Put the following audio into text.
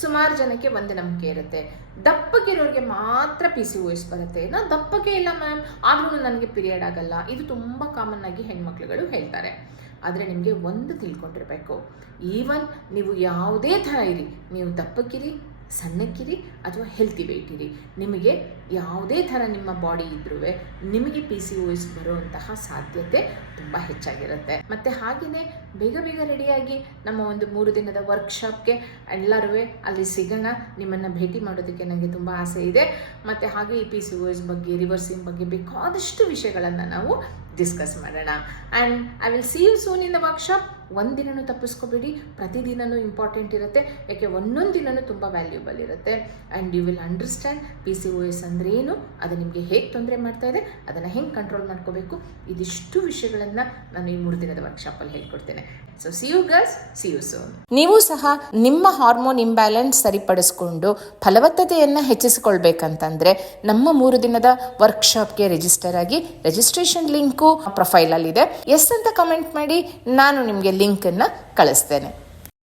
ಸುಮಾರು ಜನಕ್ಕೆ ಒಂದು ನಂಬಿಕೆ ಇರುತ್ತೆ, ದಪ್ಪಗಿರೋರಿಗೆ ಮಾತ್ರ PCOS ಬರುತ್ತೆ, ನಾನು ದಪ್ಪಗೆ ಇಲ್ಲ ಮ್ಯಾಮ್ ಆದ್ರೂ ನನಗೆ ಪೀರಿಯಡ್ ಆಗಲ್ಲ. ಇದು ತುಂಬ ಕಾಮನ್ ಆಗಿ ಹೆಣ್ಮಕ್ಳುಗಳು ಹೇಳ್ತಾರೆ. ಆದರೆ ನಿಮಗೆ ಒಂದು ತಿಳ್ಕೊಂಡಿರಬೇಕು, ಈವನ್ ನೀವು ಯಾವುದೇ ಥರ ಇರಿ, ನೀವು ದಪ್ಪಕ್ಕಿರಿ, ಸಣ್ಣಕ್ಕಿರಿ ಅಥವಾ ಹೆಲ್ತಿ ವೆಯ್ಟ್ ಇರಿ, ನಿಮಗೆ ಯಾವುದೇ ಥರ ನಿಮ್ಮ ಬಾಡಿ ಇದ್ರೂ ನಿಮಗೆ PCOS ಬರುವಂತಹ ಸಾಧ್ಯತೆ ತುಂಬ ಹೆಚ್ಚಾಗಿರುತ್ತೆ. ಮತ್ತು ಹಾಗೆಯೇ ಬೇಗ ಬೇಗ ರೆಡಿಯಾಗಿ ನಮ್ಮ ಒಂದು 3 ದಿನದ ವರ್ಕ್ಶಾಪ್ಗೆ ಎಲ್ಲರೂ ಅಲ್ಲಿ ಸಿಗೋಣ. ನಿಮ್ಮನ್ನು ಭೇಟಿ ಮಾಡೋದಕ್ಕೆ ನನಗೆ ತುಂಬ ಆಸೆ ಇದೆ. ಮತ್ತು ಹಾಗೆ ಈ PCOS ಬಗ್ಗೆ, ರಿವರ್ಸಿಂಗ್ ಬಗ್ಗೆ ಬೇಕಾದಷ್ಟು ವಿಷಯಗಳನ್ನು ನಾವು ಡಿಸ್ಕಸ್ ಮಾಡೋಣ. And I will see you soon in the workshop. ಒಂದಿನೂ ತಪ್ಪಿಸ್ಕೋಬೇಡಿ, ಪ್ರತಿದಿನವೂ ಇಂಪಾರ್ಟೆಂಟ್ ಇರುತ್ತೆ, ಯಾಕೆ ಒಂದೊಂದು ದಿನವೂ ತುಂಬ ವ್ಯಾಲ್ಯೂಬಲ್ ಇರುತ್ತೆ. And you will understand PCOS ಅಂದರೆ ಏನು, ಅದು ನಿಮಗೆ ಹೇಗೆ ತೊಂದರೆ ಮಾಡ್ತಾ ಇದೆ, ಅದನ್ನು ಹೆಂಗೆ ಕಂಟ್ರೋಲ್ ಮಾಡ್ಕೋಬೇಕು, ಇದಿಷ್ಟು ವಿಷಯಗಳನ್ನು ನಾನು ಈ 3 ದಿನದ ವರ್ಕ್ಶಾಪಲ್ಲಿ ಹೇಳ್ಕೊಡ್ತೇನೆ. So see you girls, see you soon. ನೀವು ಸಹ ನಿಮ್ಮ ಹಾರ್ಮೋನ್ ಇಂಬ್ಯಾಲೆನ್ಸ್ ಸರಿಪಡಿಸ್ಕೊಂಡು ಫಲವತ್ತತೆಯನ್ನು ಹೆಚ್ಚಿಸಿಕೊಳ್ಬೇಕಂತಂದರೆ ನಮ್ಮ 3 ದಿನದ ವರ್ಕ್ಶಾಪ್ಗೆ ರಿಜಿಸ್ಟರ್ ಆಗಿ. ರಿಜಿಸ್ಟ್ರೇಷನ್ ಲಿಂಕು ಪ್ರೊಫೈಲಲ್ಲಿದೆ. ಎಸ್ ಅಂತ ಕಮೆಂಟ್ ಮಾಡಿ, ನಾನು ನಿಮಗೆ ಲಿಂಕನ್ನು ಕಳಿಸ್ತೇನೆ.